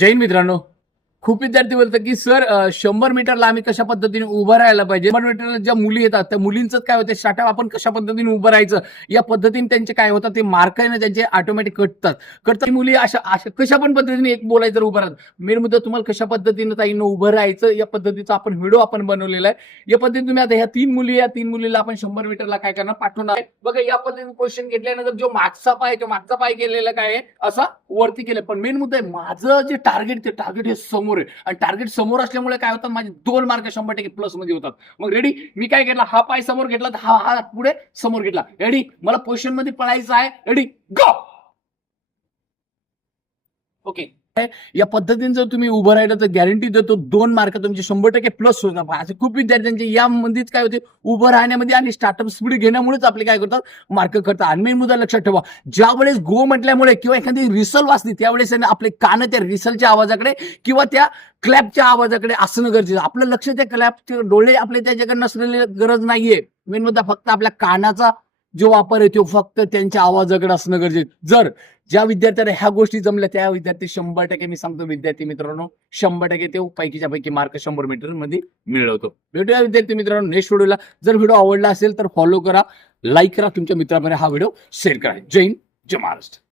जैन मित्रांनो, खूप विद्यार्थी बोलतात की सर 100 मीटरला आम्ही कशा पद्धतीने उभं राहायला पाहिजे. 100 मीटरला ज्या मुली येतात त्या मुलींचं काय होतं, स्टार्टअप आपण कशा पद्धतीने उभं राहायचं या पद्धतीने त्यांचे काय होतात, ते मार्क आहे ना त्यांचे ऑटोमॅटिक कटतात. मुली अशा अशा कशा पण पद्धतीने एक बोलायचं तर उभं राहतात. मेन मुद्दा तुम्हाला कशा पद्धतीने ताईंना उभं राहायचं या पद्धतीचा आपण व्हिडिओ आपण बनवलेला आहे. या पद्धतीने तुम्ही आता ह्या 3 मुलीला आपण 100 मीटरला काय करणार, पाठवणार आहे. बघा या पद्धतीने क्वेश्चन घेतल्यानंतर जो मागचा पाय केलेला काय आहे असा वरती केलं. पण मेन मुद्दा आहे माझं जे टार्गेट ते टार्गेट हे समोर आहे आणि टार्गेट समोर असल्यामुळे काय होतात, माझे 2 मार्क 100% प्लस मध्ये होतात. मग रेडी, मी काय केलं, हा पाय समोर घेतला तर हा हात पुढे समोर घेतला. रेडी, मला पोझिशन मध्ये पळायचं आहे. रेडी गो. ओके, या पद्धतीने जर तुम्ही उभं राहिलं तर गॅरंटी देतो 2 मार्क तुमचे 100% प्लस होतात. असे खूप विद्यार्थ्यांचे यामध्येच काय होते, उभं राहण्यामध्ये आणि स्टार्टअप स्पीड घेण्यामुळेच आपले काय करतात, मार्क करतात. आणि मेन मुद्दा लक्षात ठेवा, ज्या वेळेस गो म्हटल्यामुळे किंवा एखादी रिसल वाचली त्यावेळेस आपले कान त्या रिसलच्या आवाजाकडे किंवा त्या क्लॅपच्या आवाजाकडे असणं गरजेचं. आपलं लक्ष त्या क्लॅपचे डोळे आपले त्याच्याकडे नसलेली गरज नाहीये. मेन मुद्दा फक्त आपल्या कानाचा जो वापर आहे तो फक्त त्यांच्या आवाजाकडे असणं गरजेचं. जर ज्या विद्यार्थ्यांना ह्या गोष्टी जमल्या त्या विद्यार्थी 100% मी सांगतो विद्यार्थी मित्रांनो 100% ते पैकीच्या पैकी मार्क 100 मीटर मध्ये मिळवतो. भेटूया विद्यार्थी मित्रांनो नेक्स्ट व्हिडिओला. जर व्हिडिओ आवडला असेल तर फॉलो करा, लाईक करा, तुमच्या मित्रांपर्यंत हा व्हिडिओ शेअर करा. जय हिंद, जय महाराष्ट्र.